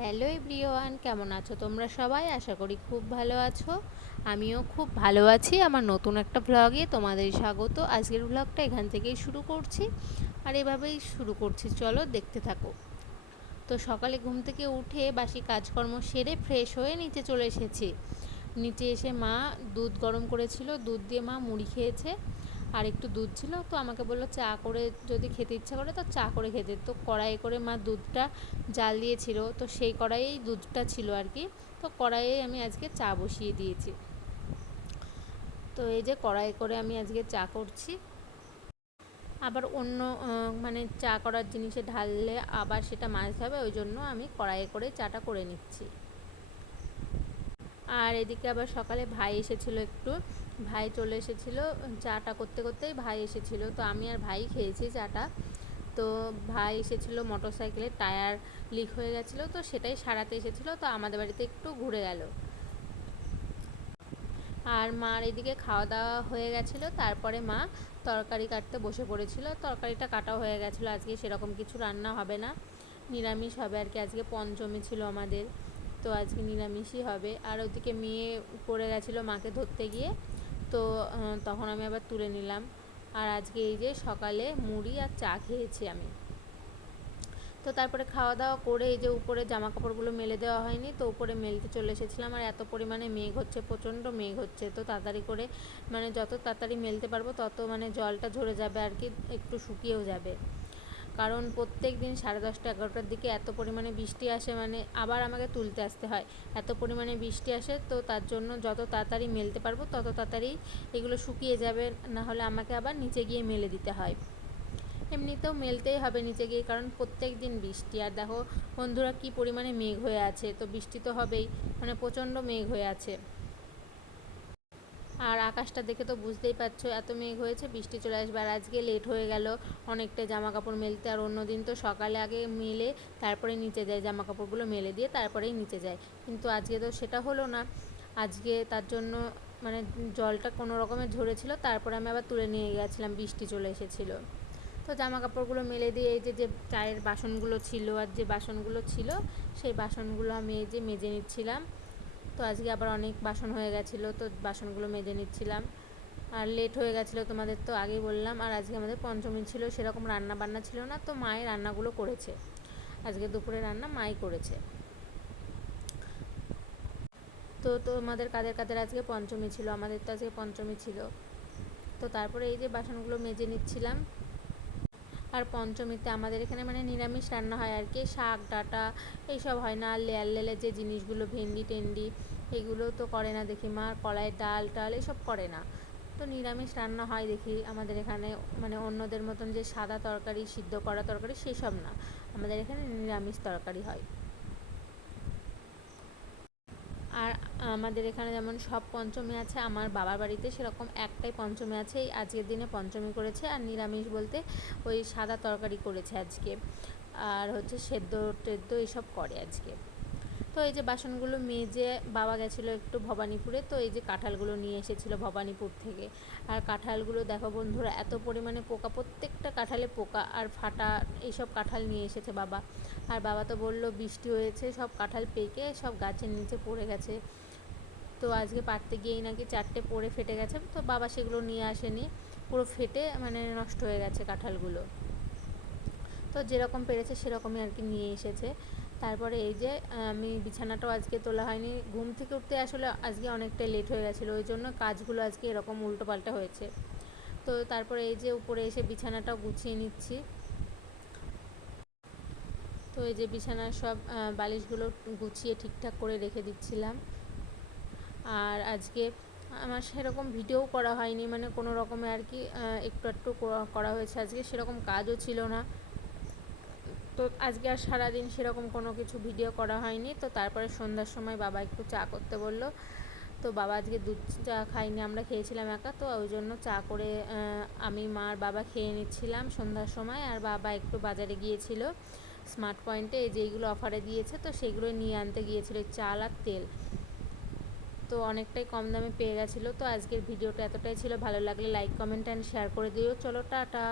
Hello everyone, কেমন আছো তোমরা সবাই? আশা করি খুব ভালো আছো। আমিও খুব ভালো আছি। আমার নতুন একটা ব্লগে তোমাদের স্বাগত। আজকের ব্লগটা এখান থেকেই শুরু করছি, আর এভাবেই শুরু করছি, চলো দেখতে থাকো। তো সকালে ঘুম থেকে উঠে বাসি কাজকর্ম সেরে ফ্রেশ হয়ে নিচে চলে এসেছি। নিচে এসে মা দুধ গরম করেছিল, দুধ দিয়ে মা মুড়ি খেয়েছে। আর একটু দুধ ছিল, তো আমাকে বললো চা করে যদি খেতে ইচ্ছা করে তো চা করে খেতে। তো কড়াইয়ে করে মা দুধটা জাল দিয়েছিল, তো সেই কড়াইয়েই দুধটা ছিল আর কি। তো কড়াইয়ে আমি আজকে চা বসিয়ে দিয়েছি। তো এই যে কড়াইয়ে করে আমি আজকে চা করছি। আবার অন্য মানে চা করার জিনিসে ঢাললে আবার সেটা মাজতে হবে, ওই জন্য আমি কড়াইয়ে করে চাটা করে নিচ্ছি। আর এদিকে আবার সকালে ভাই এসেছিলো একটু, ভাই চলে এসেছিলো চাটা করতে করতেই ভাই এসেছিলো, তো আমি আর ভাই খেয়েছি চাটা। তো ভাই এসেছিলো মোটর সাইকেলের টায়ার লিক হয়ে গেছিলো, তো সেটাই সারাতে এসেছিলো, তো আমাদের বাড়িতে একটু ঘুরে গেল। আর মার এদিকে খাওয়া দাওয়া হয়ে গেছিলো, তারপরে মা তরকারি কাটতে বসে পড়েছিল। তরকারিটা কাটা হয়ে গেছিলো, আজকে সেরকম কিছু রান্না হবে না, নিরামিষ হবে আর কি। আজকে পঞ্চমী ছিল আমাদের, তো আজকে নিরামিষই হবে। আর ওদিকে মেয়ে পড়ে গেছিলো মাকে ধরতে গিয়ে, তো তখন আমি আবার তুলে নিলাম। আর আজকে এই যে সকালে মুড়ি আর চা খেয়েছি আমি। তো তারপরে খাওয়া দাওয়া করে এই যে উপরে জামা কাপড়গুলো মেলে দেওয়া হয়নি, তো উপরে মেলতে চলে এসেছিলাম। আর এত পরিমাণে মেঘ হচ্ছে, প্রচণ্ড মেঘ হচ্ছে, তো তাড়াতাড়ি করে মানে যত তাড়াতাড়ি মেলতে পারবো তত মানে জলটা ঝরে যাবে আর কি, একটু শুকিয়েও যাবে। কারণ প্রত্যেক দিন 10:30 11টার দিকে এত পরিমাণে বৃষ্টি আসে, মানে আবার আমাকে তুলতে আসতে হয়, এত পরিমাণে বৃষ্টি আসে। তো তার জন্য যত তাড়াতাড়ি মেলতে পারবো তত তাড়াতাড়ি এগুলো শুকিয়ে যাবে, না হলে আমাকে আবার নিচে গিয়ে মেলে দিতে হয়। এমনিতেও মেলতেই হবে নিচে গিয়ে, কারণ প্রত্যেক দিন বৃষ্টি। আর দেখো বন্ধুরা কী পরিমাণে মেঘ হয়ে আছে, তো বৃষ্টি তো হবেই, মানে প্রচণ্ড মেঘ হয়ে আছে। আর আকাশটা দেখে তো বুঝতেই পারছো এত মেঘ হয়েছে, বৃষ্টি চলে আসবে। আর আজকে লেট হয়ে গেল অনেকটা জামা কাপড় মেলতে। আর অন্য দিন তো সকালে আগে মেলে তারপরে নিচে যায়, জামা কাপড়গুলো মেলে দিয়ে তারপরেই নিচে যায়, কিন্তু আজকে তো সেটা হলো না। আজকে তার জন্য মানে জলটা কোনো রকমে ঝরেছিল, তারপরে আমি আবার তুলে নিয়ে গেছিলাম, বৃষ্টি চলে এসেছিলো। তো জামা কাপড়গুলো মেলে দিয়ে এই যে যে চায়ের বাসনগুলো ছিল আর যে বাসনগুলো ছিল সেই বাসনগুলো আমি এই যে মেজে নিচ্ছিলাম। তো আজকে আবার অনেক বাসন হয়ে গেছিলো, তো বাসনগুলো মেজে নিচ্ছিলাম। আর লেট হয়ে গেছিলো তোমাদের তো আগেই বললাম। আর আজকে আমাদের পঞ্চমী ছিল, সেরকম রান্না বান্না ছিল না, তো মায়ের রান্নাগুলো করেছে। আজকে দুপুরে রান্না মাই করেছে। তো তোমাদের কাদের কাদের আজকে পঞ্চমী ছিল? আমাদের তো আজকে পঞ্চমী ছিল। তো তারপরে এই যে বাসনগুলো মেজে নিচ্ছিলাম। আর পঞ্চমীতে আমাদের এখানে মানে নিরামিষ রান্না হয় আর কি, শাক ডাঁটা এইসব হয় না। আর লেয়ার লেলে যে জিনিসগুলো ভেন্ডি টেন্ডি এগুলো তো করে না দেখি মা, কলাইয়ের ডাল টাল এসব করে না। তো নিরামিষ রান্না হয় দেখি আমাদের এখানে, মানে অন্যদের মতন যে সাদা তরকারি সিদ্ধ করা তরকারি সেসব না, আমাদের এখানে নিরামিষ তরকারি হয়। আর আমাদের এখানে যেমন সব পঞ্চমী আছে, আমার বাবার বাড়িতে সেরকম একটাই পঞ্চমী আছে, এই আজকের দিনে পঞ্চমী করেছে। আর নিরামিষ বলতে ওই সাদা তরকারি করেছে আজকে, আর হচ্ছে সেদ্ধ টেদ্ধ এইসব করে আজকে। তো এই যে বাসনগুলো মেজে বাবা গেছিলো একটু ভবানীপুরে, তো এই যে কাঁঠালগুলো নিয়ে এসেছিলো ভবানীপুর থেকে। আর কাঁঠালগুলো দেখো বন্ধুরা এত পরিমাণে পোকা, প্রত্যেকটা কাঁঠালে পোকা আর ফাটা, এইসব কাঁঠাল নিয়ে এসেছে বাবা। আর বাবা তো বললো বৃষ্টি হয়েছে সব কাঁঠাল পেকে সব গাছের নিচে পড়ে গেছে, তো আজকে পাড়তে গিয়েই নাকি 4টে পড়ে ফেটে গেছে, তো বাবা সেগুলো নিয়ে আসেনি, পুরো ফেটে মানে নষ্ট হয়ে গেছে কাঁঠালগুলো। তো যেরকম পেরেছে সেরকমই আর কি নিয়ে এসেছে। তারপরে এই যে আমি বিছানাটাও আজকে তোলা হয়নি, ঘুম থেকে উঠতে আসলে আজকে অনেকটাই লেট হয়ে গেছিলো, ওই জন্য কাজগুলো আজকে এরকম উল্টোপাল্টা হয়েছে। তো তারপরে এই যে উপরে এসে বিছানাটাও গুছিয়ে নিচ্ছি। তো এই যে বিছানার সব বালিশগুলো গুছিয়ে ঠিকঠাক করে রেখে দিচ্ছিলাম। আর আজকে আমার সেরকম ভিডিও করা হয়নি, মানে কোনো রকমে আর কি একটু একটু করা হয়েছে, আজকে সেরকম কাজও ছিল না। তো আজকে আর সারাদিন সেরকম কোনো কিছু ভিডিও করা হয়নি। তো তারপরে সন্ধ্যার সময় বাবা একটু চা করতে বললো, তো বাবা আজকে দুধ চা খাইনি, আমরা খেয়েছিলাম একা, তো ওই জন্য চা করে আমি মা আর বাবা খেয়ে নিচ্ছিলাম সন্ধ্যার সময়। আর বাবা একটু বাজারে গিয়েছিল স্মার্ট পয়েন্টে, যেইগুলো অফারে দিয়েছে তো সেগুলো নিয়ে আনতে গিয়েছিল, চাল আর তেল, তো অনেকটাই কম দামে পেয়ে গেছিলো। তো আজকের ভিডিওটা এতটাই ছিল, ভালো লাগলে লাইক কমেন্ট অ্যান্ড শেয়ার করে দিও। চলো টাটা।